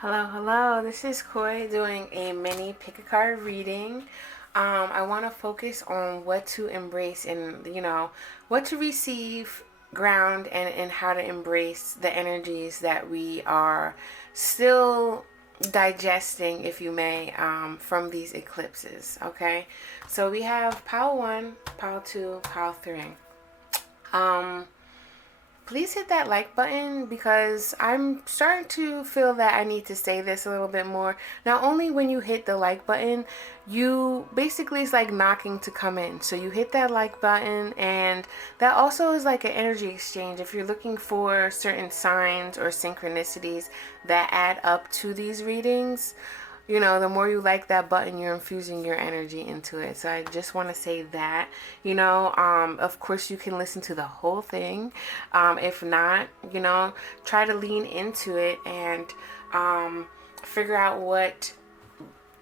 Hello, hello. This is Koi doing a mini pick a card reading. I want to focus on what to embrace and, what to receive, ground, and how to embrace the energies that we are still digesting, if you may, from these eclipses. Okay. So we have pile one, pile two, pile three. Um, Please hit that like button because I'm starting to feel that I need to say this a little bit more. Not only when you hit the like button, you basically it's like knocking to come in. So you hit that like button, and that also is like an energy exchange. If you're looking for certain signs or synchronicities that add up to these readings, the more you like that button, you're infusing your energy into it. So I just want to say that, of course you can listen to the whole thing. If not, try to lean into it and figure out what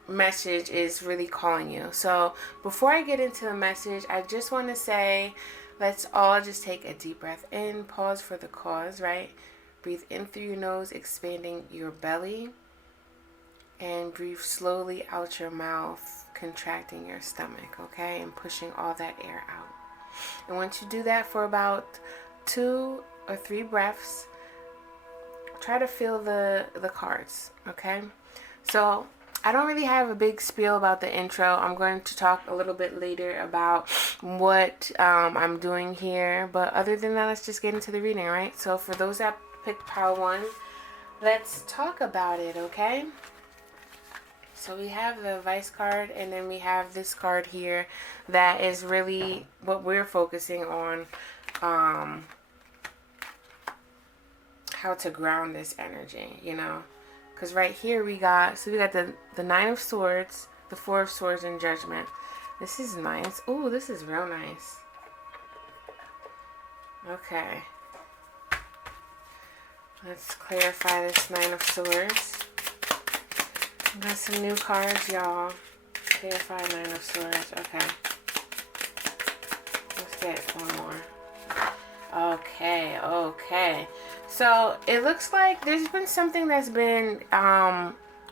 message is really calling you. So before I get into the message, I just want to say, let's all just take a deep breath in, pause for the cause, right? Breathe in through your nose, expanding your belly. And breathe slowly out your mouth, contracting your stomach, okay? And pushing all that air out. And once you do that for about 2 or 3 breaths, try to feel the cards, okay? So I don't really have a big spiel about the intro. I'm going to talk a little bit later about what I'm doing here. But other than that, let's just get into the reading, right? So for those that picked pile 1, let's talk about it, okay? So we have the Vice card, and then we have this card here that is really what we're focusing on, how to ground this energy, Because right here we got the Nine of Swords, the Four of Swords, and Judgment. This is nice. Ooh, this is real nice. Okay. Let's clarify this Nine of Swords. Got some new cards, y'all. Clarify Nine of Swords. Okay. Let's get one more. Okay. So it looks like there's been something that's been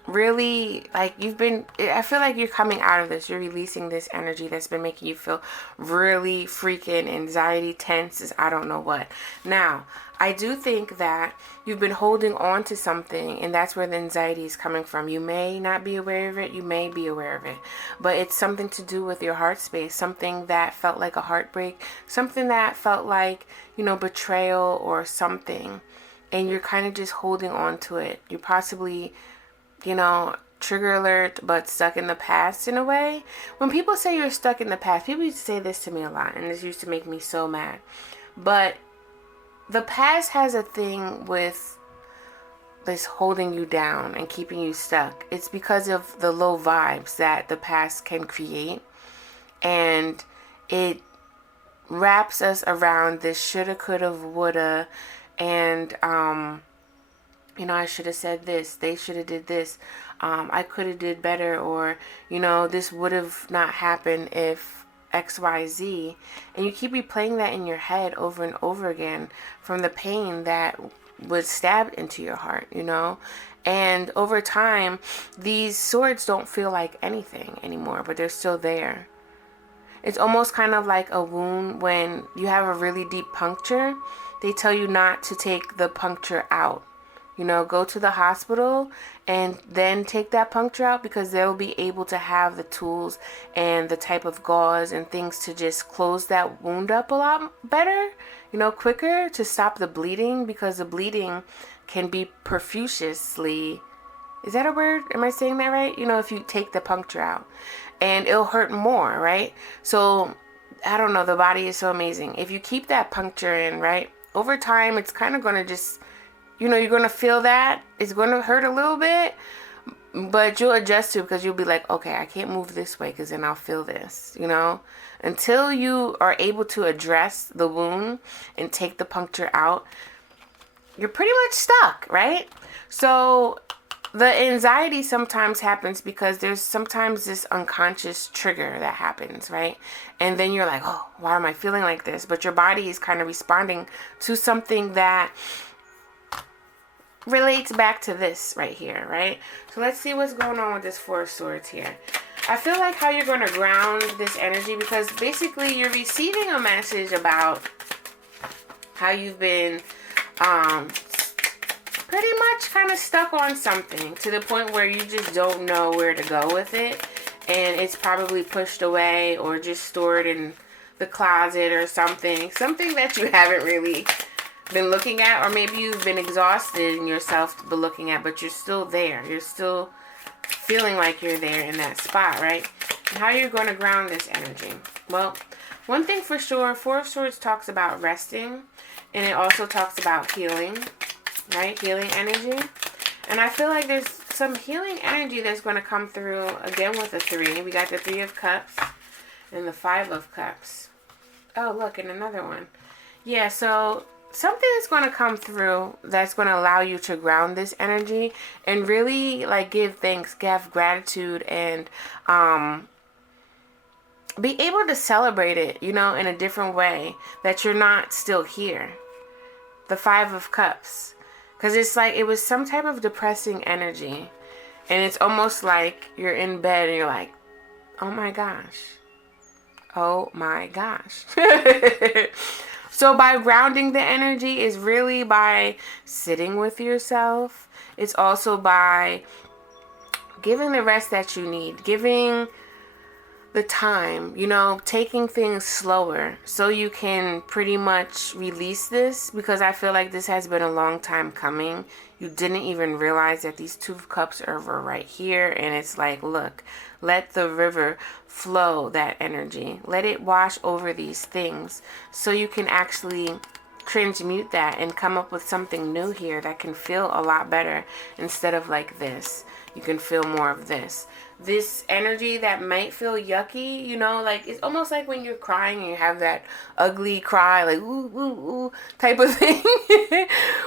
really, like, I feel like you're coming out of this. You're releasing this energy that's been making you feel really freaking anxiety, tense, I don't know what. Now, I do think that you've been holding on to something, and that's where the anxiety is coming from. You may not be aware of it, you may be aware of it, but it's something to do with your heart space, something that felt like a heartbreak, something that felt like, betrayal or something, and you're kind of just holding on to it. You're possibly, trigger alert, but stuck in the past in a way. When people say you're stuck in the past, people used to say this to me a lot, and this used to make me so mad. But the past has a thing with this holding you down and keeping you stuck. It's because of the low vibes that the past can create, and it wraps us around this shoulda, coulda, woulda, and I should have said this, they should have did this, I could have did better, or this would have not happened if XYZ, and you keep replaying that in your head over and over again from the pain that was stabbed into your heart, and over time these swords don't feel like anything anymore, but they're still there. It's almost kind of like a wound when you have a really deep puncture. They tell you not to take the puncture out. Go to the hospital and then take that puncture out, because they'll be able to have the tools and the type of gauze and things to just close that wound up a lot better, quicker, to stop the bleeding, because the bleeding can be profusely, is that a word? Am I saying that right? If you take the puncture out, and it'll hurt more, right? So I don't know, the body is so amazing. If you keep that puncture in, right, over time it's kind of going to just, you're going to feel that it's going to hurt a little bit, but you'll adjust to it, because you'll be like, okay, I can't move this way because then I'll feel this, until you are able to address the wound and take the puncture out, you're pretty much stuck, right? So the anxiety sometimes happens because there's sometimes this unconscious trigger that happens, right? And then you're like, oh, why am I feeling like this? But your body is kind of responding to something that relates back to this right here, right? So let's see what's going on with this Four of Swords here. I feel like how you're going to ground this energy, because basically you're receiving a message about how you've been pretty much kind of stuck on something to the point where you just don't know where to go with it, and it's probably pushed away or just stored in the closet or something that you haven't really been looking at, or maybe you've been exhausted in yourself to be looking at, but you're still there. You're still feeling like you're there in that spot, right? And how you're going to ground this energy. Well, one thing for sure, Four of Swords talks about resting, and it also talks about healing, right? Healing energy. And I feel like there's some healing energy that's going to come through again with the 3. We got the 3 of Cups and the 5 of Cups. Oh, look, and another one. Yeah, so something is going to come through that's going to allow you to ground this energy and really like give thanks, give gratitude, and be able to celebrate it, you know, in a different way, that you're not still here. The 5 of Cups. Because it's like it was some type of depressing energy. And it's almost like you're in bed and you're like, oh my gosh. Oh my gosh. So by grounding the energy is really by sitting with yourself. It's also by giving the rest that you need. Giving the time, you know, taking things slower so you can pretty much release this, because I feel like this has been a long time coming. You didn't even realize that these 2 of Cups are over right here, and it's like, look, let the river flow that energy. Let it wash over these things so you can actually transmute that and come up with something new here that can feel a lot better. Instead of like this, you can feel more of this. This energy that might feel yucky, you know, like it's almost like when you're crying and you have that ugly cry, like ooh, ooh, ooh type of thing.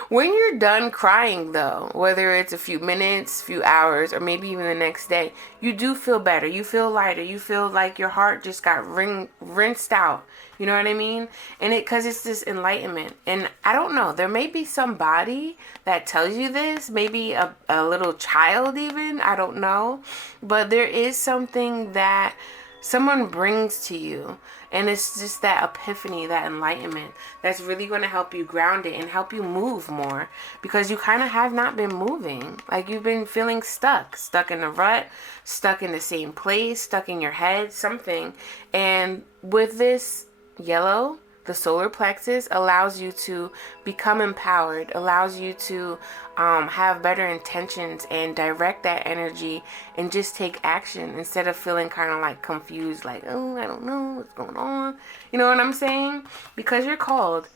When you're done crying though, whether it's a few minutes, few hours, or maybe even the next day, you do feel better. You feel lighter. You feel like your heart just got rinsed out. You know what I mean? And because it's this enlightenment. And I don't know, there may be somebody that tells you this, maybe a little child even, I don't know. But there is something that someone brings to you. And it's just that epiphany, that enlightenment that's really going to help you ground it and help you move more. Because you kind of have not been moving. Like you've been feeling stuck in a rut, stuck in the same place, stuck in your head, something. And with this yellow, the solar plexus allows you to become empowered, allows you to have better intentions and direct that energy and just take action instead of feeling kind of like confused, like, oh, I don't know what's going on. You know what I'm saying? Because you're called.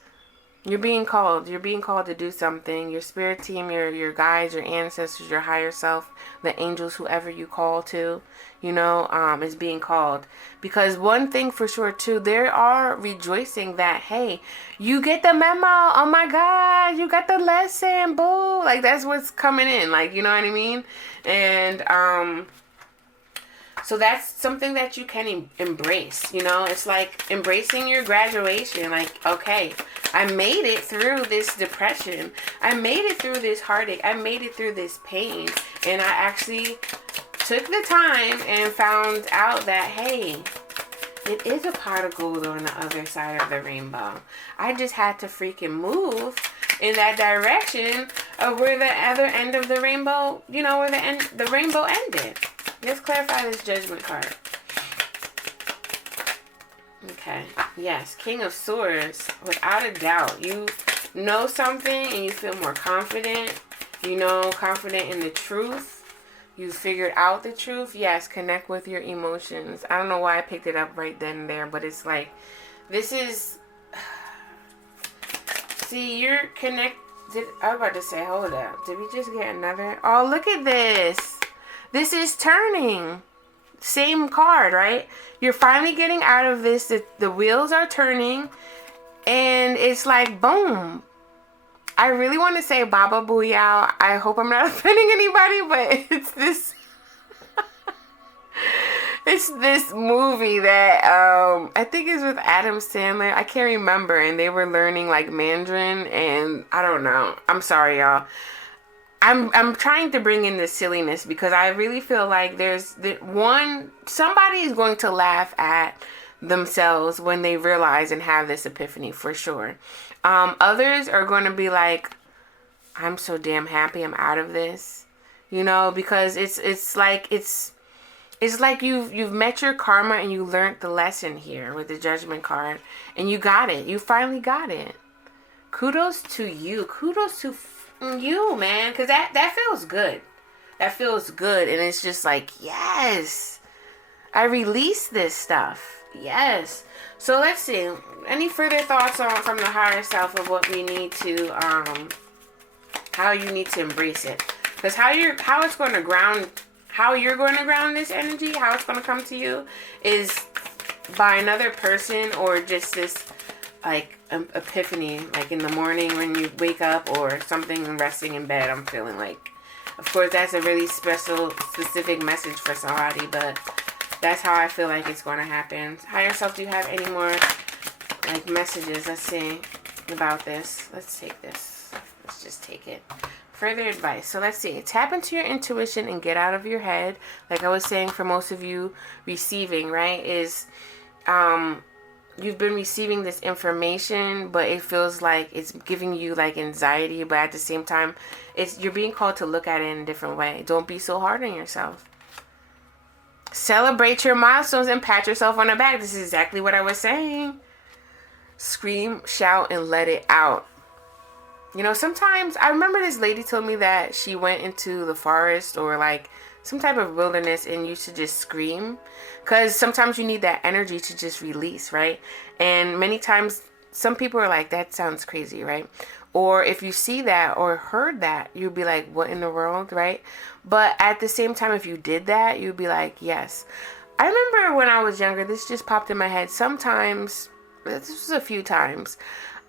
You're being called. You're being called to do something. Your spirit team, your guides, your ancestors, your higher self, the angels, whoever you call to, you know, is being called. Because one thing for sure too, they are rejoicing that, hey, you get the memo. Oh my God, you got the lesson, boo. Like that's what's coming in. Like, you know what I mean? And so that's something that you can embrace, you know? It's like embracing your graduation. Like, okay, I made it through this depression. I made it through this heartache. I made it through this pain. And I actually took the time and found out that, hey, it is a pot of gold on the other side of the rainbow. I just had to freaking move in that direction of where the other end of the rainbow, you know, where the rainbow ended. Let's clarify this Judgment card. Okay. Yes. King of Swords. Without a doubt. You know something and you feel more confident. You know, confident in the truth. You figured out the truth. Yes. Connect with your emotions. I don't know why I picked it up right then and there. But it's like, this is... See, you're connected. I was about to say, hold up. Did we just get another? Oh, look at this. This is turning. Same card, right? You're finally getting out of this. The wheels are turning. And it's like, boom. I really want to say Baba Booyah. I hope I'm not offending anybody, but it's this... It's this movie that I think is with Adam Sandler. I can't remember. And they were learning like Mandarin. And I don't know. I'm sorry, y'all. I'm trying to bring in the silliness because I really feel like somebody is going to laugh at themselves when they realize and have this epiphany for sure. Others are going to be like, I'm so damn happy I'm out of this, because it's like you've met your karma and you learned the lesson here with the Judgment card, and you got it. You finally got it. Kudos to you. Kudos to you, man, because that feels good. That feels good, and it's just like, yes, I released this stuff. Yes. So let's see. Any further thoughts from the higher self of what we need to how you need to embrace it, because how you're going to ground this energy, how it's going to come to you is by another person or just this like epiphany, like in the morning when you wake up or something and resting in bed. I'm feeling like, of course, that's a really specific message for somebody, but that's how I feel like it's going to happen. Higher self, do you have any more like messages? Let's see about this. Let's take this. Let's just take it. Further advice. So let's see. Tap into your intuition and get out of your head. Like I was saying, for most of you, receiving, right, is you've been receiving this information, but it feels like it's giving you like anxiety, but at the same time, you're being called to look at it in a different way. Don't be so hard on yourself. Celebrate your milestones and pat yourself on the back. This is exactly what I was saying. Scream, shout, and let it out. Sometimes I remember this lady told me that she went into the forest or like some type of wilderness and you should just scream, because sometimes you need that energy to just release, right? And many times some people are like, that sounds crazy, right? Or if you see that or heard that, you'd be like, what in the world, right? But at the same time, if you did that, you'd be like, yes. I remember when I was younger, this just popped in my head. Sometimes, this was a few times,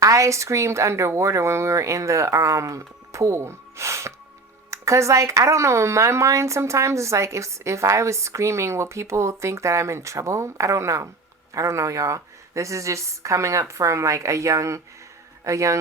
I screamed underwater when we were in the pool. Cause like, I don't know, in my mind sometimes it's like, if I was screaming, will people think that I'm in trouble? I don't know, y'all. This is just coming up from like a young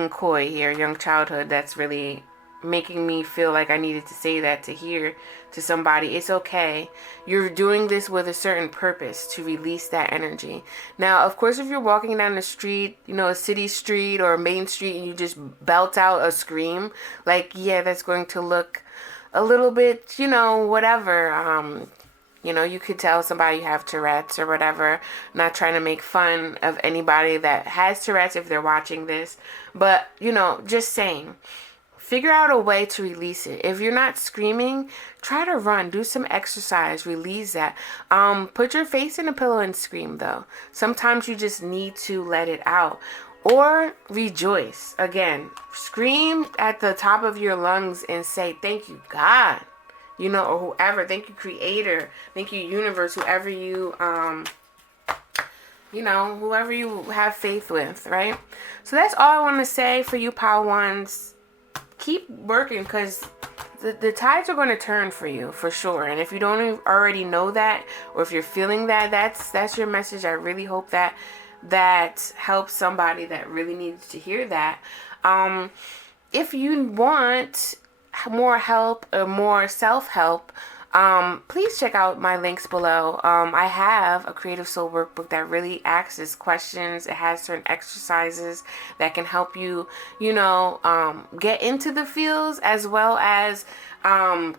koi here, young childhood, that's really making me feel like I needed to say that to somebody. It's okay. You're doing this with a certain purpose to release that energy. Now, of course, if you're walking down the street, a city street or a main street, and you just belt out a scream, like, yeah, that's going to look a little bit, whatever. You could tell somebody you have Tourette's or whatever. Not trying to make fun of anybody that has Tourette's if they're watching this, but, just saying. Figure out a way to release it. If you're not screaming, try to run. Do some exercise. Release that. Put your face in a pillow and scream, though. Sometimes you just need to let it out. Or rejoice. Again, scream at the top of your lungs and say, thank you, God. Or whoever. Thank you, Creator. Thank you, Universe. Whoever you, whoever you have faith with, right? So that's all I want to say for you, Power Ones. Keep working, because the tides are going to turn for you for sure. And if you don't already know that, or if you're feeling that, that's your message. I really hope that helps somebody that really needs to hear that. If you want more help or more self-help, please check out my links below. I have a Creative Soul workbook that really asks us questions. It has certain exercises that can help you, get into the fields, as well as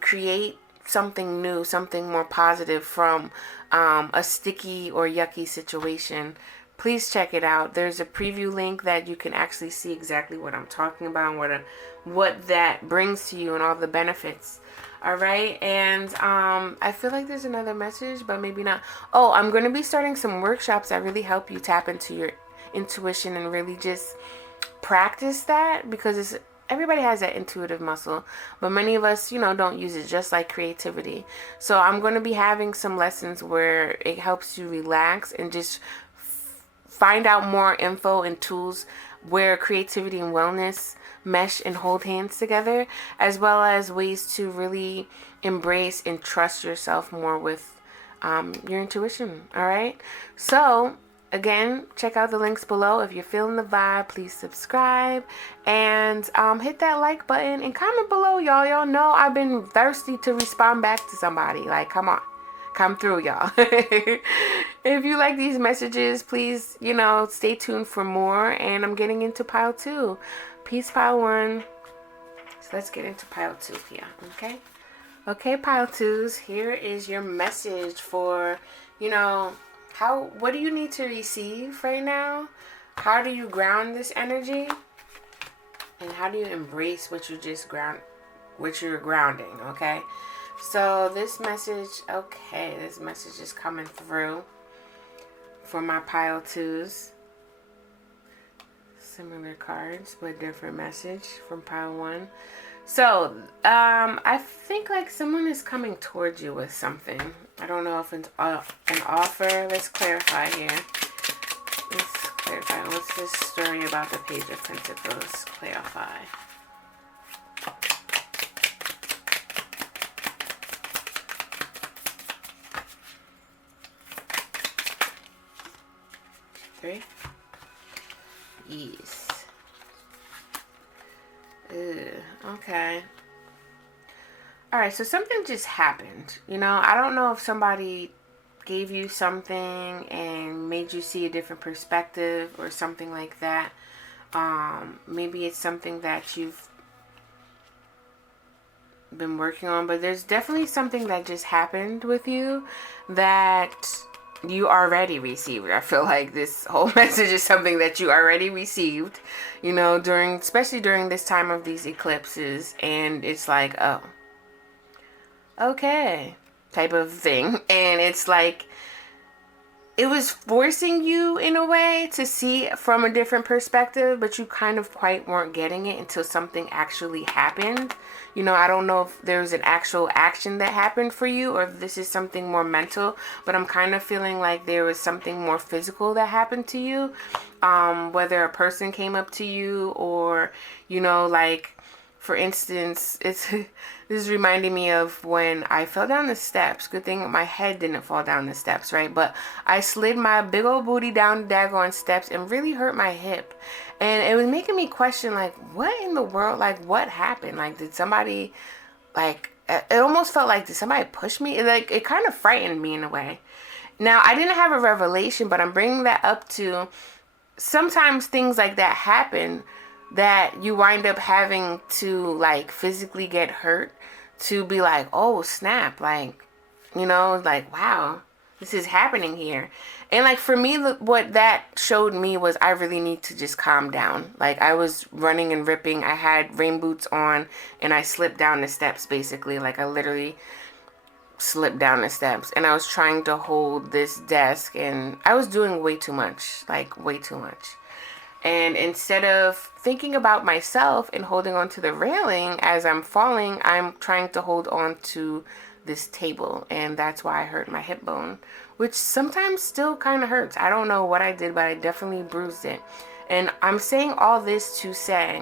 create something new, something more positive from a sticky or yucky situation. Please check it out. There's a preview link that you can actually see exactly what I'm talking about and what that brings to you and all the benefits. All right, and I feel like there's another message, but maybe not. Oh, I'm going to be starting some workshops that really help you tap into your intuition and really just practice that, because everybody has that intuitive muscle, but many of us, don't use it, just like creativity. So I'm going to be having some lessons where it helps you relax and just find out more info and tools where creativity and wellness mesh and hold hands together, as well as ways to really embrace and trust yourself more with your intuition. All right, so again, check out the links below. If you're feeling the vibe, please subscribe and hit that like button and comment below, y'all. Y'all know I've been thirsty to respond back to somebody. Like, come on. Come through, y'all. If you like these messages, please, stay tuned for more. And I'm getting into pile 2. Peace, pile 1. So let's get into pile 2 here, okay? Okay, pile 2s, here is your message for, what do you need to receive right now? How do you ground this energy? And how do you embrace what you're grounding, okay? So this message is coming through for my pile 2s. Similar cards, but different message from pile 1. So, I think like someone is coming towards you with something. I don't know if it's an offer. Let's clarify here. What's this story about the Page of Pentacles? Clarify. Three. Yes. Okay. Alright, so something just happened. I don't know if somebody gave you something and made you see a different perspective or something like that. Maybe it's something that you've been working on, but there's definitely something that just happened with you that you already received. I feel like this whole message is something that you already received, especially during this time of these eclipses, and it's like, oh, okay, type of thing. And it's like it was forcing you in a way to see from a different perspective, but you kind of quite weren't getting it until something actually happened. I don't know if there's an actual action that happened for you or if this is something more mental, but I'm kind of feeling like there was something more physical that happened to you. Whether a person came up to you or, like, for instance, this is reminding me of when I fell down the steps. Good thing my head didn't fall down the steps, right? But I slid my big old booty down the daggone steps and really hurt my hip. And it was making me question, like, what in the world? Like, what happened? Like, did somebody, like, it almost felt like, did somebody push me? Like, it kind of frightened me in a way. Now, I didn't have a revelation, but I'm bringing that up to sometimes things like that happen that you wind up having to like physically get hurt to be like, oh snap, like, like, wow, this is happening here. And like for me, what that showed me was I really need to just calm down. Like I was running and ripping, I had rain boots on and I slipped down the steps basically. Like I literally slipped down the steps and I was trying to hold this desk and I was doing way too much, like way too much. And instead of thinking about myself and holding on to the railing as I'm falling, I'm trying to hold on to this table. And that's why I hurt my hip bone, which sometimes still kind of hurts. I don't know what I did, but I definitely bruised it. And I'm saying all this to say,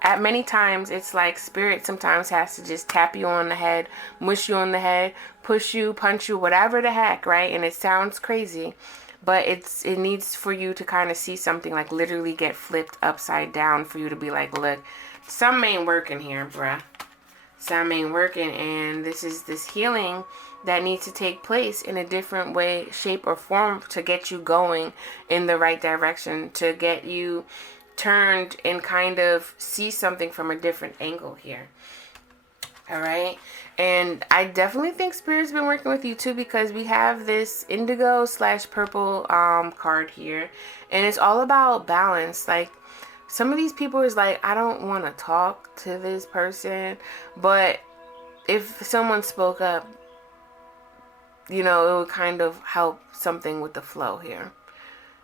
at many times, it's like spirit sometimes has to just tap you on the head, mush you on the head, push you, punch you, whatever the heck, right? And it sounds crazy. But it needs for you to kind of see something, like literally get flipped upside down for you to be like, look, something ain't working here, bruh. Something ain't working. And this is this healing that needs to take place in a different way, shape, or form to get you going in the right direction, to get you turned and kind of see something from a different angle here. All right. And I definitely think Spirit's been working with you too, because we have this indigo / purple card here. And it's all about balance. Like some of these people is like, I don't want to talk to this person. But if someone spoke up, it would kind of help something with the flow here.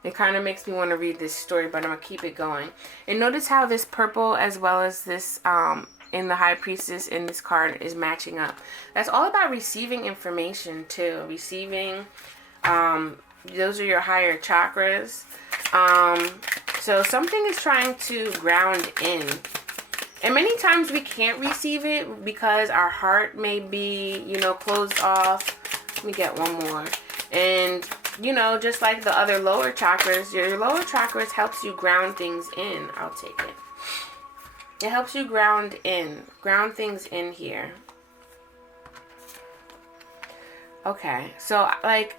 It kind of makes me want to read this story, but I'm going to keep it going. And notice how this purple as well as this in the High Priestess in this card is matching up. That's all about receiving information too. Receiving, those are your higher chakras. So something is trying to ground in. And many times we can't receive it because our heart may be, closed off. Let me get one more. And you know, just like the other lower chakras, your lower chakras helps you ground things in. I'll take it. It helps you ground things in here. Okay, so like,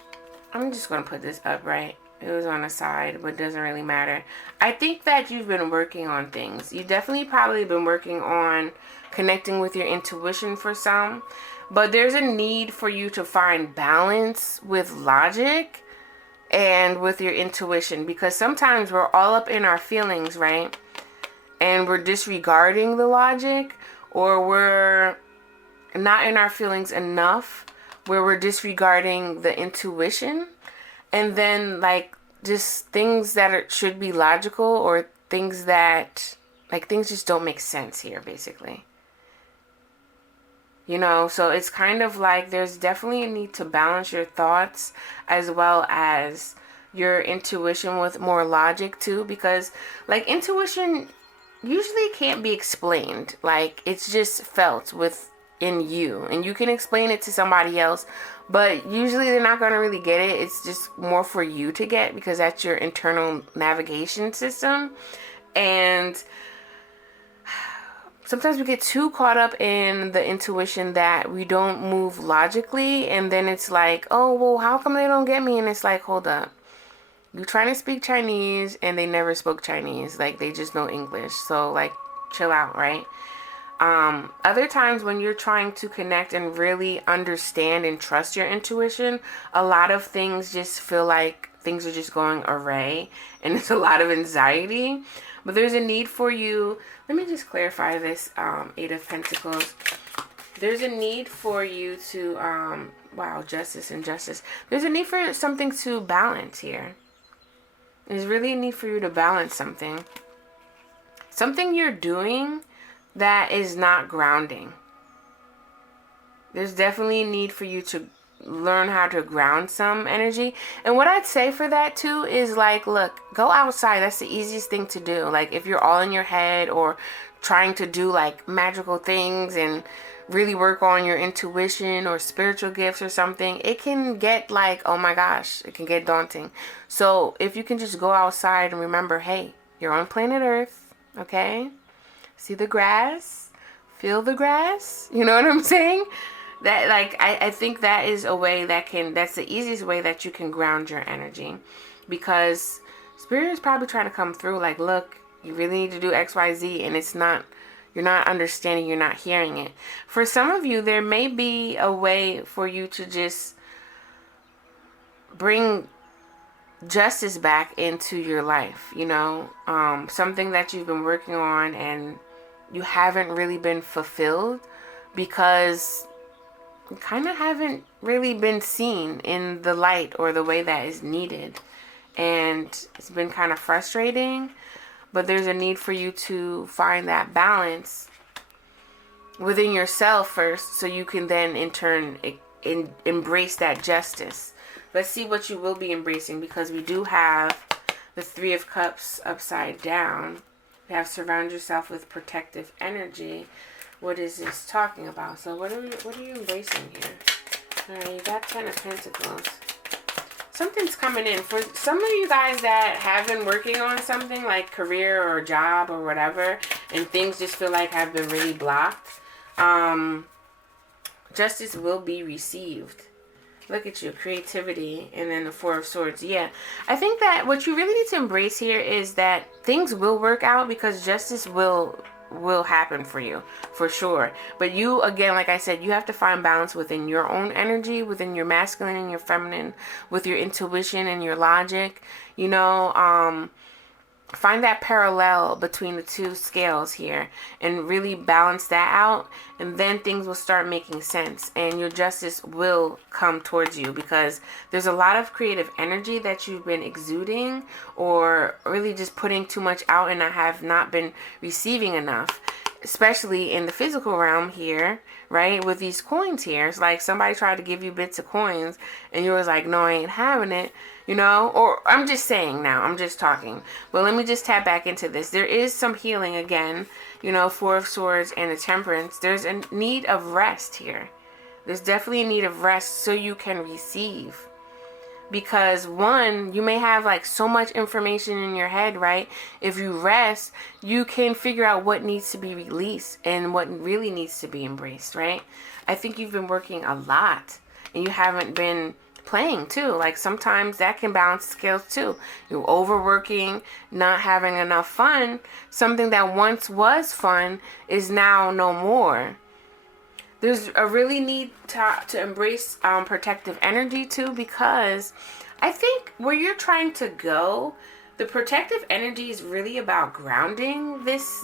I'm just going to put this up, right? It was on the side, but it doesn't really matter. I think that you've been working on things. You've definitely probably been working on connecting with your intuition for some, but there's a need for you to find balance with logic and with your intuition, because sometimes we're all up in our feelings, right? And we're disregarding the logic, or we're not in our feelings enough where we're disregarding the intuition. And then like just things that should be logical, or things that like things just don't make sense here, basically. You know, so it's kind of like there's definitely a need to balance your thoughts as well as your intuition with more logic too, because like intuition usually can't be explained. Like it's just felt within you, and you can explain it to somebody else, but usually they're not going to really get it. It's just more for you to get, because that's your internal navigation system. And sometimes we get too caught up in the intuition that we don't move logically, and then it's like, oh, well, how come they don't get me? And it's like, hold up. You're trying to speak Chinese and they never spoke Chinese. Like, they just know English. So, like, chill out, right? Other times when you're trying to connect and really understand and trust your intuition, a lot of things just feel like things are just going awry, and it's a lot of anxiety. But there's a need for you. Let me just clarify this, Eight of Pentacles. There's a need for you to, wow, justice and justice. There's a need for something to balance here. There's really a need for you to balance something. Something you're doing that is not grounding. There's definitely a need for you to learn how to ground some energy. And what I'd say for that too is like, look, go outside. That's the easiest thing to do. Like if you're all in your head or trying to do like magical things and really work on your intuition or spiritual gifts or something, it can get like, oh my gosh, it can get daunting. So if you can just go outside and remember, hey, you're on planet Earth, okay? See the grass, feel the grass, you know what I'm saying? That like, I think that is a way that's the easiest way that you can ground your energy, because Spirit is probably trying to come through like, look, you really need to do X, Y, Z, and it's not, you're not understanding, you're not hearing it. For some of you, there may be a way for you to just bring justice back into your life, you know, something that you've been working on and you haven't really been fulfilled because you kind of haven't really been seen in the light or the way that is needed. And it's been kind of frustrating. But there's a need for you to find that balance within yourself first, so you can then in turn embrace that justice. Let's see what you will be embracing, because we do have the Three of Cups upside down. We have surround yourself with protective energy. What is this talking about? So what are you embracing here? All right, you got Ten of Pentacles. Something's coming in. For some of you guys that have been working on something like career or job or whatever, and things just feel like have been really blocked, justice will be received. Look at you, creativity, and then the Four of Swords. Yeah, I think that what you really need to embrace here is that things will work out, because justice will happen for you, for sure. But you, again, like I said, you have to find balance within your own energy, within your masculine and your feminine, with your intuition and your logic, you know. Find that parallel between the two scales here and really balance that out, and then things will start making sense and your justice will come towards you, because there's a lot of creative energy that you've been exuding or really just putting too much out and I have not been receiving enough, especially in the physical realm here, right? With these coins here, it's like somebody tried to give you bits of coins and you was like, no, I ain't having it. You know, or I'm just saying now, I'm just talking. But let me just tap back into this. There is some healing again, you know, Four of Swords and the Temperance. There's a need of rest here. There's definitely a need of rest so you can receive. because one, you may have like so much information in your head, right? If you rest, you can figure out what needs to be released and what really needs to be embraced, right? I think you've been working a lot and you haven't been playing too. Like sometimes that can balance scales too. You're overworking, not having enough fun. Something that once was fun is now no more. There's a really need to embrace protective energy too, because I think where you're trying to go, the protective energy is really about grounding this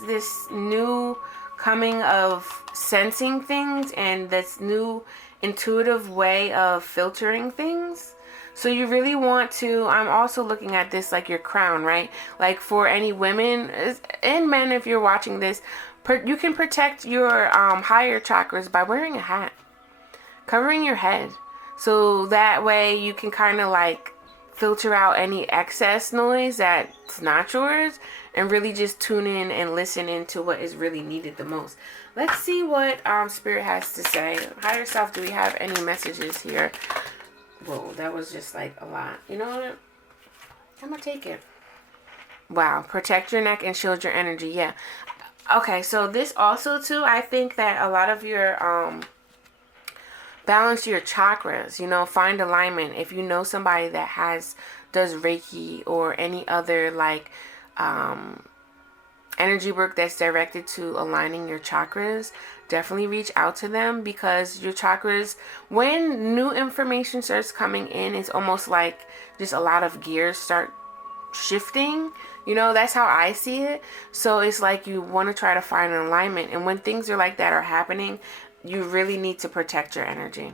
new coming of sensing things and this new intuitive way of filtering things. So you really want to, I'm also looking at this like your crown, right? Like for any women and men, if you're watching this, you can protect your higher chakras by wearing a hat, covering your head. So that way you can kind of like filter out any excess noise that's not yours and really just tune in and listen into what is really needed the most. Let's see what Spirit has to say. Higher self, do we have any messages here? Whoa, that was just like a lot. You know what? I'm going to take it. Wow. Protect your neck and shield your energy. Yeah. Okay, so this also too, I think that a lot of your balance your chakras, you know, find alignment. If you know somebody that does Reiki or any other like energy work that's directed to aligning your chakras, definitely reach out to them, because your chakras, when new information starts coming in, it's almost like just a lot of gears start shifting. You know, that's how I see it. So it's like you want to try to find an alignment, and when things are like that are happening, you really need to protect your energy,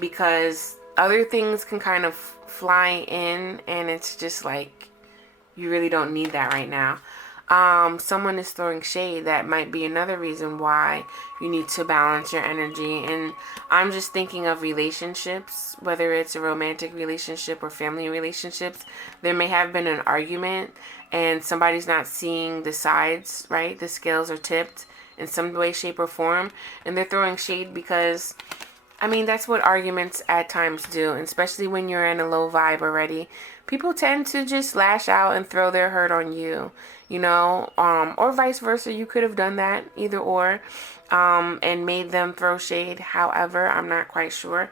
because other things can kind of fly in and it's just like you really don't need that right now. Someone is throwing shade. That might be another reason why you need to balance your energy. And I'm just thinking of relationships, whether it's a romantic relationship or family relationships. There may have been an argument and somebody's not seeing the sides, right? The scales are tipped in some way, shape, or form. And they're throwing shade because, I mean, that's what arguments at times do, and especially when you're in a low vibe already. People tend to just lash out and throw their hurt on you, you know, or vice versa. You could have done that, either or, and made them throw shade. However, I'm not quite sure.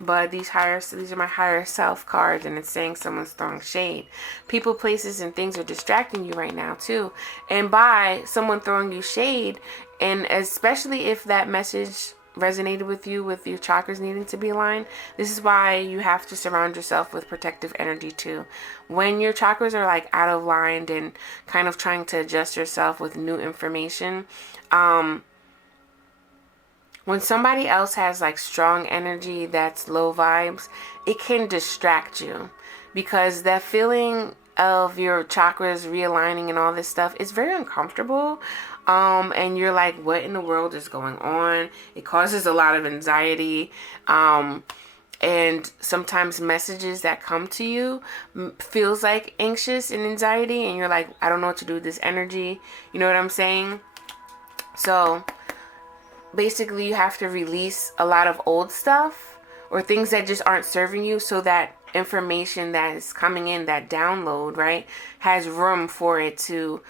But these are my higher self cards, and it's saying someone's throwing shade. People, places, and things are distracting you right now too. And by someone throwing you shade, and especially if that message resonated with you, with your chakras needing to be aligned, this is why you have to surround yourself with protective energy too. When your chakras are like out of line and kind of trying to adjust yourself with new information, when somebody else has like strong energy that's low vibes, it can distract you, because that feeling of your chakras realigning and all this stuff is very uncomfortable. And you're like, what in the world is going on? It causes a lot of anxiety. And sometimes messages that come to you feels like anxious and anxiety, and you're like, I don't know what to do with this energy. You know what I'm saying? So basically you have to release a lot of old stuff or things that just aren't serving you, so that information that is coming in, that download, right, has room for it to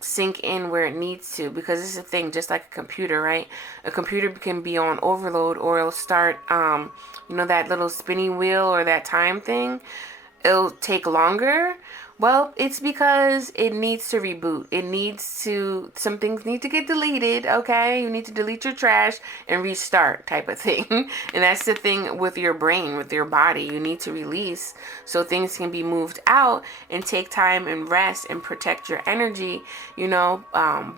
sink in where it needs to. Because this is a thing, just like a computer, right? A computer can be on overload, or it'll start you know, that little spinning wheel or that time thing, it'll take longer. Well, it's because it needs to reboot. Some things need to get deleted, okay? You need to delete your trash and restart, type of thing. And that's the thing with your brain, with your body. You need to release so things can be moved out and take time and rest and protect your energy, you know,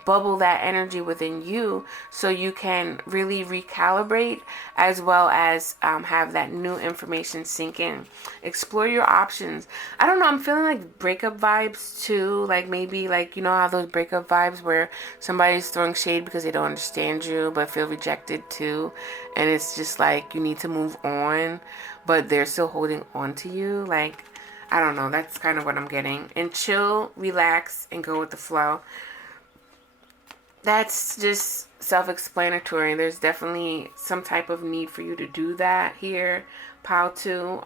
bubble that energy within you so you can really recalibrate, as well as have that new information sink in. Explore your options. I don't know, I'm feeling like breakup vibes too. Like maybe, like, you know how those breakup vibes where somebody's throwing shade because they don't understand you but feel rejected too, and it's just like you need to move on but they're still holding on to you. Like, I don't know, that's kind of what I'm getting. And chill, relax, and go with the flow. that's just self-explanatory. There's definitely some type of need for you to do that here, pile 2,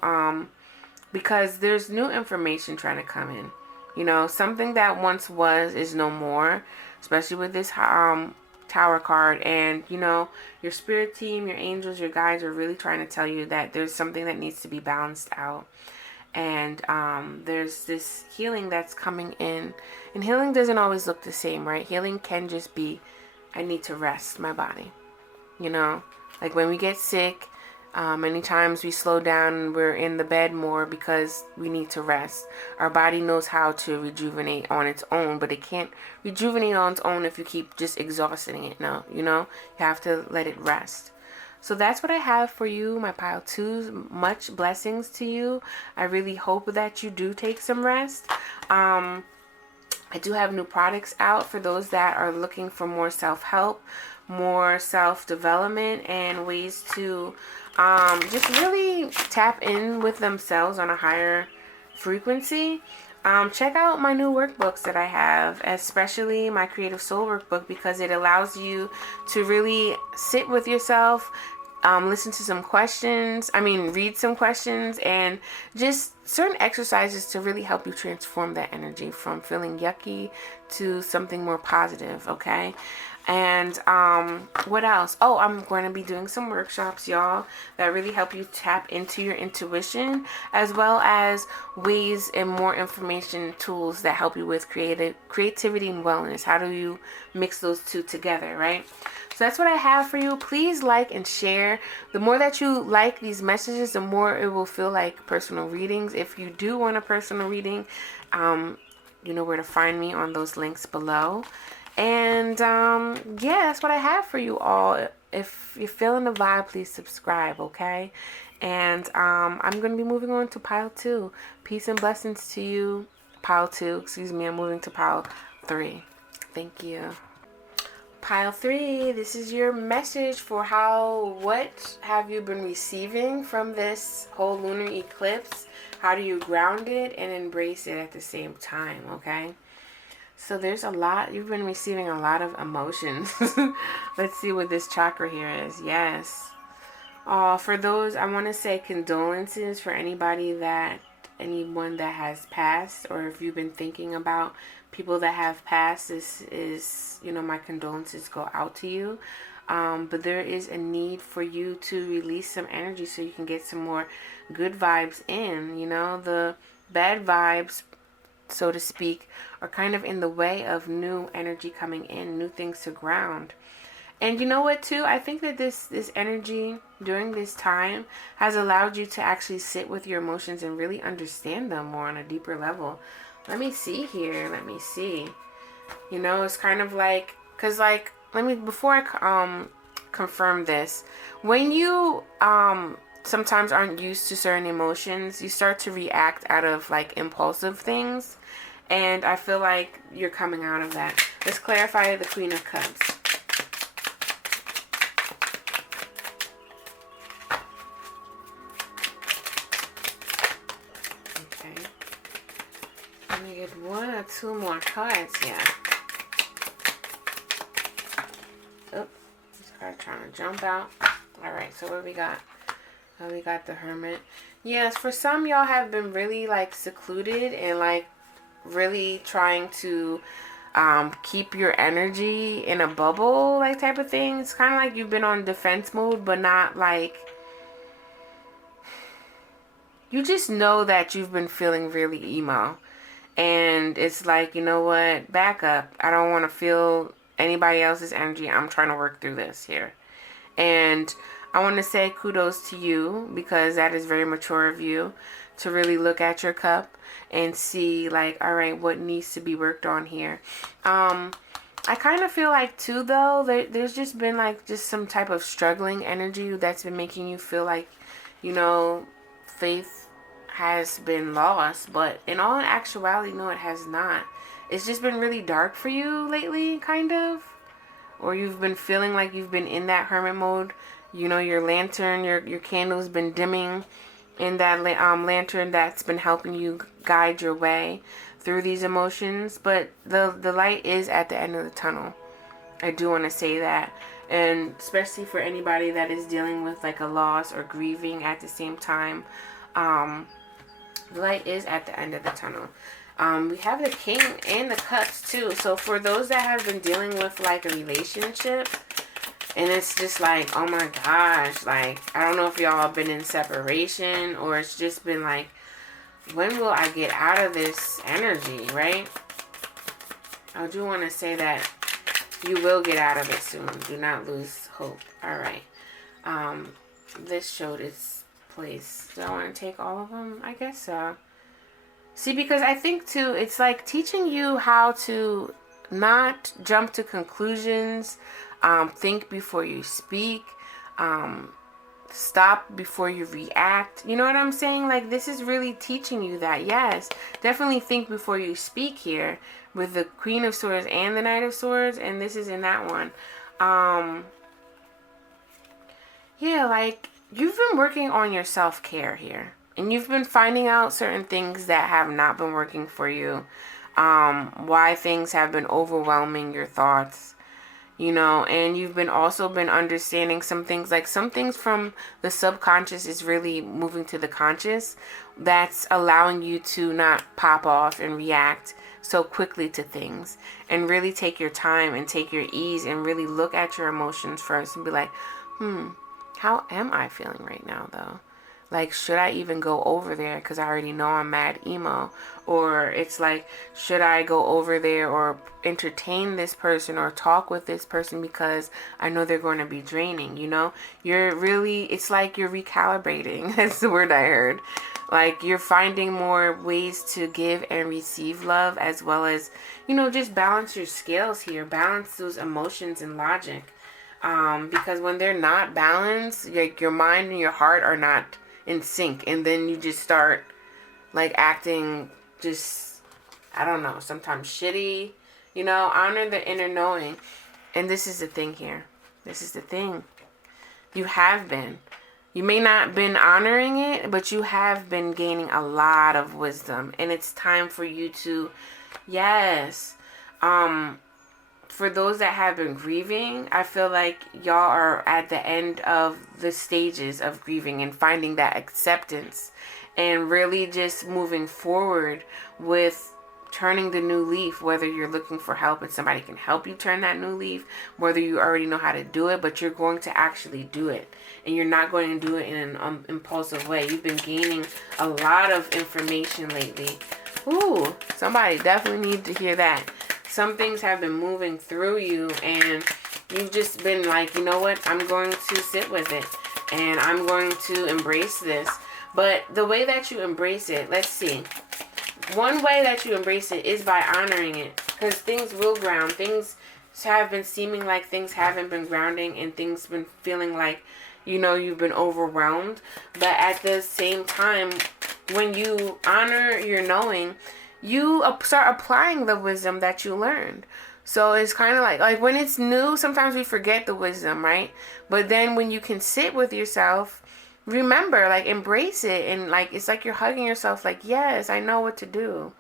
because there's new information trying to come in. You know, something that once was is no more, especially with this Tower card. And, you know, your spirit team, your angels, your guides are really trying to tell you that there's something that needs to be balanced out. And there's this healing that's coming in. And healing doesn't always look the same, right? Healing can just be, I need to rest my body. You know, like when we get sick, many times we slow down and we're in the bed more because we need to rest. Our body knows how to rejuvenate on its own, but it can't rejuvenate on its own if you keep just exhausting it. No, you know, you have to let it rest. So that's what I have for you, my pile 2s. Much blessings to you. I really hope that you do take some rest. I do have new products out for those that are looking for more self-help, more self-development, and ways to just really tap in with themselves on a higher frequency. Check out my new workbooks that I have, especially my Creative Soul workbook, because it allows you to really sit with yourself, listen to some questions, read some questions, and just certain exercises to really help you transform that energy from feeling yucky to something more positive, okay? And what else? Oh, I'm going to be doing some workshops, y'all, that really help you tap into your intuition, as well as ways and more information tools that help you with creativity and wellness. How do you mix those two together, right? So that's what I have for you. Please like and share. The more that you like these messages, the more it will feel like personal readings. If you do want a personal reading, you know where to find me on those links below. And yeah, that's what I have for you all. If you're feeling the vibe, please subscribe, okay? And I'm going to be moving on to pile 2. Peace and blessings to you. Pile 2, excuse me. I'm moving to pile 3. Thank you. Pile 3, this is your message for what have you been receiving from this whole lunar eclipse? How do you ground it and embrace it at the same time, okay? So there's a lot, you've been receiving a lot of emotions. Let's see what this chakra here is. Yes. For those, I want to say condolences for anyone that has passed, or if you've been thinking about people that have passed, this is, you know, my condolences go out to you. But there is a need for you to release some energy so you can get some more good vibes in. You know, the bad vibes, so to speak, are kind of in the way of new energy coming in, new things to ground. And you know what too? I think that this energy during this time has allowed you to actually sit with your emotions and really understand them more on a deeper level. Let me see here. Let me see. You know, it's kind of like, cause like, before I confirm this, when you sometimes aren't used to certain emotions, you start to react out of like impulsive things. And I feel like you're coming out of that. Let's clarify the Queen of Cups. Okay. Let me get 1 or 2 more cards here. Oh, this card trying to jump out. Alright, so what we got? We got the Hermit. Yes, for some y'all have been really like secluded and like really trying to keep your energy in a bubble, like type of thing. It's kind of like you've been on defense mode, but not like, you just know that you've been feeling really emo, and it's like, you know what, back up. I don't want to feel anybody else's energy. I'm trying to work through this here. And I want to say kudos to you, because that is very mature of you to really look at your cup and see like, all right, what needs to be worked on here. I kind of feel like too, though, there's just been like just some type of struggling energy that's been making you feel like, you know, faith has been lost. But in all actuality, no, it has not. It's just been really dark for you lately, kind of. Or you've been feeling like you've been in that hermit mode. You know, your lantern, your candle's been dimming in that lantern that's been helping you guide your way through these emotions. But the light is at the end of the tunnel. I do want to say that. And especially for anybody that is dealing with like a loss or grieving at the same time, the light is at the end of the tunnel. We have the King and the Cups too. So for those that have been dealing with like a relationship, and it's just like, oh my gosh, like, I don't know if y'all have been in separation, or it's just been like, when will I get out of this energy, right? I do want to say that you will get out of it soon. Do not lose hope. All right. This showed its place. Do I want to take all of them? I guess so. See, because I think too, it's like teaching you how to not jump to conclusions, think before you speak, stop before you react. You know what I'm saying? Like, this is really teaching you that. Yes, definitely think before you speak here with the Queen of Swords and the Knight of Swords, and this is in that one. Yeah, like, you've been working on your self-care here, and you've been finding out certain things that have not been working for you, why things have been overwhelming your thoughts, you know, and you've been also been understanding some things, like some things from the subconscious is really moving to the conscious. That's allowing you to not pop off and react so quickly to things, and really take your time and take your ease and really look at your emotions first and be like, how am I feeling right now though? Like, should I even go over there because I already know I'm mad emo? Or it's like, should I go over there or entertain this person or talk with this person because I know they're going to be draining, you know? You're really, it's like you're recalibrating. That's the word I heard. Like, you're finding more ways to give and receive love, as well as, you know, just balance your scales here. Balance those emotions and logic. Because when they're not balanced, like, your mind and your heart are not in sync, and then you just start like acting just, I don't know, sometimes shitty, you know. Honor the inner knowing. And this is the thing here. This is the thing. You have been. You may not been honoring it, but you have been gaining a lot of wisdom, and it's time for you to, yes, for those that have been grieving, I feel like y'all are at the end of the stages of grieving and finding that acceptance, and really just moving forward with turning the new leaf, whether you're looking for help and somebody can help you turn that new leaf, whether you already know how to do it, but you're going to actually do it, and you're not going to do it in an impulsive way. You've been gaining a lot of information lately. Ooh, somebody definitely need to hear that. Some things have been moving through you, and you've just been like, you know what, I'm going to sit with it, and I'm going to embrace this. But the way that you embrace it, let's see. One way that you embrace it is by honoring it, because things will ground. Things have been seeming like things haven't been grounding, and things been feeling like, you know, you've been overwhelmed. But at the same time, when you honor your knowing, you start applying the wisdom that you learned. So it's kind of like when it's new, sometimes we forget the wisdom, right? But then when you can sit with yourself, remember, like, embrace it, and like, it's like you're hugging yourself, like, yes, I know what to do.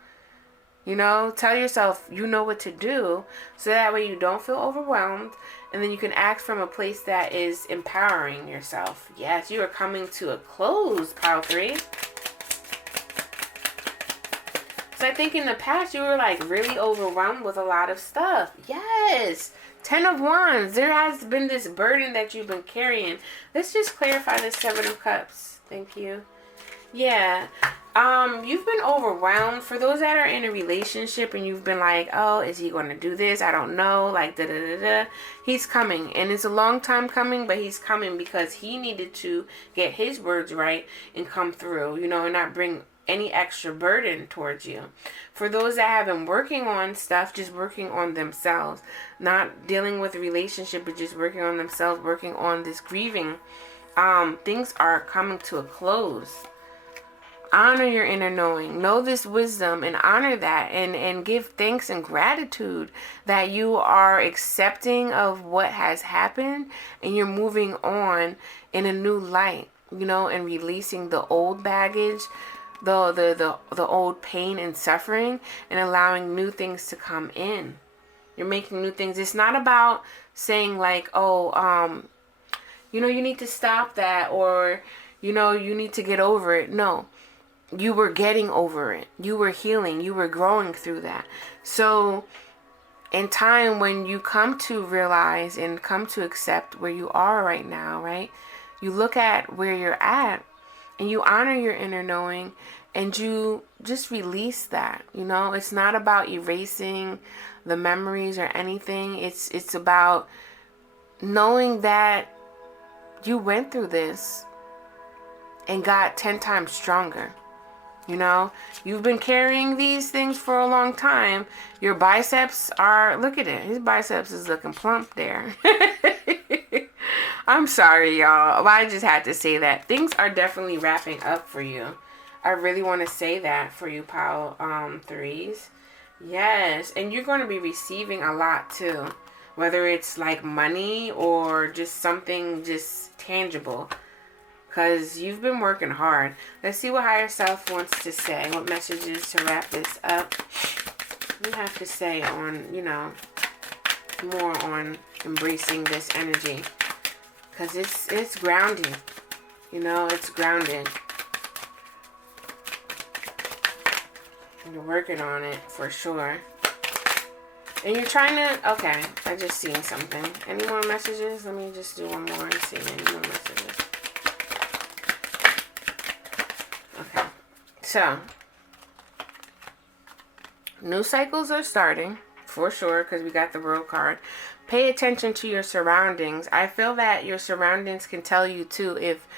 You know, tell yourself you know what to do, so that way you don't feel overwhelmed, and then you can act from a place that is empowering yourself. Yes, you are coming to a close, Pile 3. So I think in the past you were like really overwhelmed with a lot of stuff. Yes. 10 of Wands. There has been this burden that you've been carrying. Let's just clarify the 7 of Cups. Thank you. Yeah. You've been overwhelmed. For those that are in a relationship and you've been like, oh, is he going to do this? I don't know. Like, da-da-da-da. He's coming. And it's a long time coming, but he's coming because he needed to get his words right and come through, you know, and not bring any extra burden towards you. For those that have been working on stuff, just working on themselves, not dealing with a relationship, but just working on themselves, working on this grieving, things are coming to a close. Honor your inner knowing. Know this wisdom and honor that, and give thanks and gratitude that you are accepting of what has happened, and you're moving on in a new light, you know, and releasing the old baggage, the old pain and suffering, and allowing new things to come in. You're making new things. It's not about saying like, oh, you know, you need to stop that, or, you know, you need to get over it. No, you were getting over it. You were healing. You were growing through that. So in time, when you come to realize and come to accept where you are right now, right? You look at where you're at and you honor your inner knowing and you just release that. You know, it's not about erasing the memories or anything. It's about knowing that you went through this and got 10 times stronger. You know, you've been carrying these things for a long time. Your biceps are, look at it. His biceps is looking plump there. I'm sorry, y'all. I just had to say that. Things are definitely wrapping up for you. I really want to say that for you, Pile 3s. Yes, and you're going to be receiving a lot too. Whether it's like money or just something just tangible. Because you've been working hard. Let's see what higher self wants to say. What messages to wrap this up. You have to say on, you know, more on embracing this energy. Because it's grounding. You know, it's grounded. And you're working on it for sure. And you're trying to, okay, I just seen something. Any more messages? Let me just do one more and see any more messages. Okay, so new cycles are starting for sure because we got the World card. Pay attention to your surroundings. I feel that your surroundings can tell you too if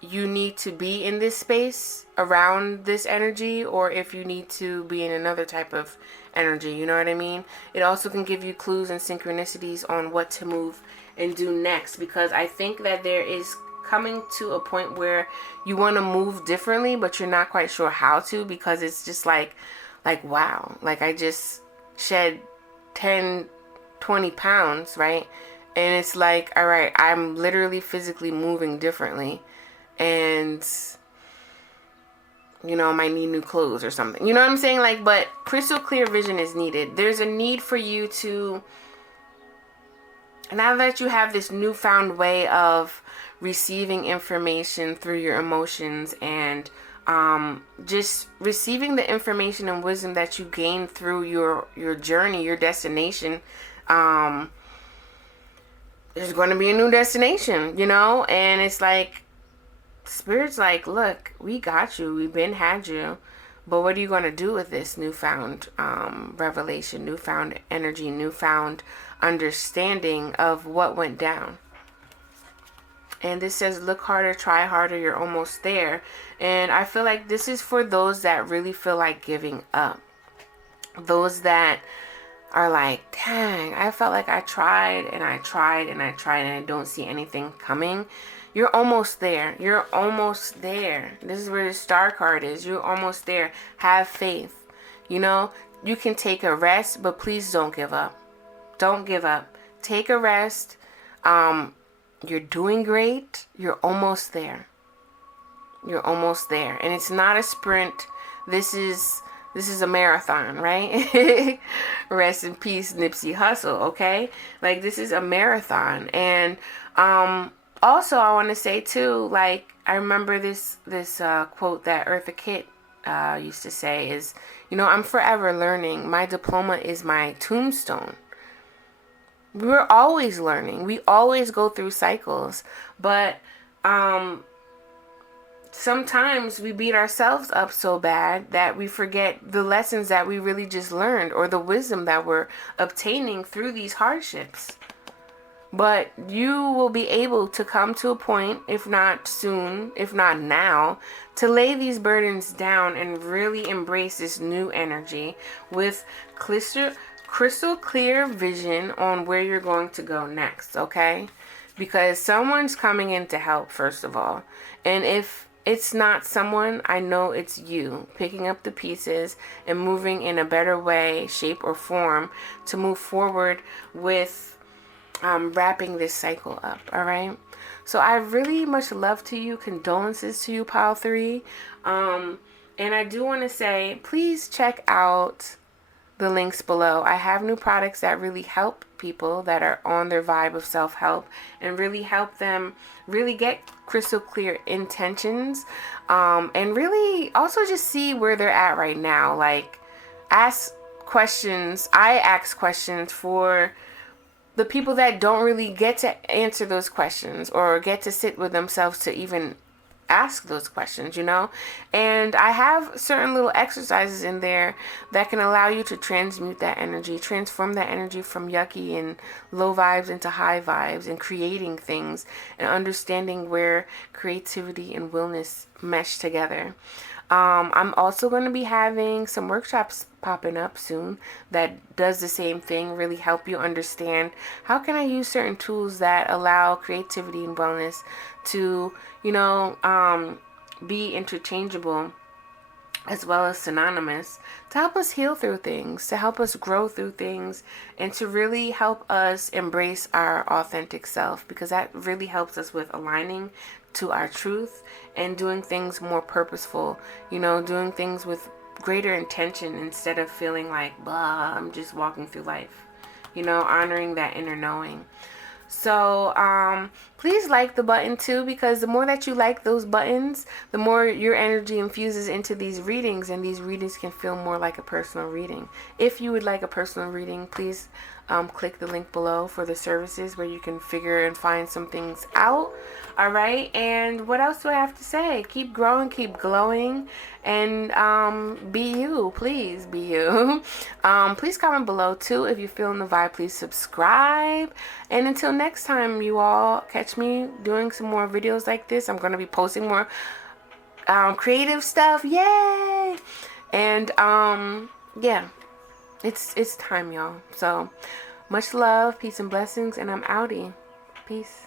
you need to be in this space around this energy or if you need to be in another type of energy. You know what I mean? It also can give you clues and synchronicities on what to move and do next, because I think that there is coming to a point where you want to move differently, but you're not quite sure how to, because it's just like wow, like I just shed 10, 20 pounds, right? And it's like, all right, I'm literally physically moving differently, and you know, I might need new clothes or something. You know what I'm saying? Like, but crystal clear vision is needed. There's a need for you to, now that you have this newfound way of receiving information through your emotions and just receiving the information and wisdom that you gain through your journey, your destination, there's going to be a new destination, you know? And it's like, Spirit's like, look, we got you. We've been had you. But what are you going to do with this newfound revelation, newfound energy, newfound understanding of what went down? And this says, look harder, try harder, you're almost there. And I feel like this is for those that really feel like giving up. Those that are like, dang, I felt like I tried and I tried and I tried and I don't see anything coming. You're almost there. You're almost there. This is where the star card is. You're almost there. Have faith. You know, you can take a rest, but please don't give up. Don't give up. Take a rest. You're doing great. You're almost there. You're almost there. And it's not a sprint. This is a marathon, right? Rest in peace, Nipsey Hussle, okay? Like, this is a marathon. And also, I want to say, too, like, I remember this quote that Eartha Kitt used to say is, you know, I'm forever learning. My diploma is my tombstone. We're always learning. We always go through cycles. But sometimes we beat ourselves up so bad that we forget the lessons that we really just learned or the wisdom that we're obtaining through these hardships. But you will be able to come to a point, if not soon, if not now, to lay these burdens down and really embrace this new energy with crystal clear vision on where you're going to go next, okay? Because someone's coming in to help, first of all. And if it's not someone, I know it's you picking up the pieces and moving in a better way, shape, or form to move forward with wrapping this cycle up, all right? So I really much love to you. Condolences to you, Pile 3. And I do want to say, please check out the links below. I have new products that really help people that are on their vibe of self-help and really help them really get crystal clear intentions, and really also just see where they're at right now. Like, ask questions. I ask questions for the people that don't really get to answer those questions or get to sit with themselves to even ask those questions, you know? And I have certain little exercises in there that can allow you to transmute that energy, transform that energy from yucky and low vibes into high vibes, and creating things and understanding where creativity and wellness mesh together. I'm also going to be having some workshops popping up soon that does the same thing, really help you understand how can I use certain tools that allow creativity and wellness to, you know, be interchangeable as well as synonymous, to help us heal through things, to help us grow through things, and to really help us embrace our authentic self, because that really helps us with aligning to our truth and doing things more purposeful, you know, doing things with greater intention instead of feeling like, blah, I'm just walking through life, you know, honoring that inner knowing. So please like the button too, because the more that you like those buttons, the more your energy infuses into these readings, and these readings can feel more like a personal reading. If you would like a personal reading, please click the link below for the services where you can figure and find some things out. All right, and what else do I have to say? Keep growing, keep glowing, and be you. Please be you. Please comment below too if you're feeling the vibe. Please subscribe, and until next time, you all catch me doing some more videos like this. I'm going to be posting more creative stuff. Yay! And yeah, it's time, y'all. So much love, peace and blessings, and I'm outie. Peace.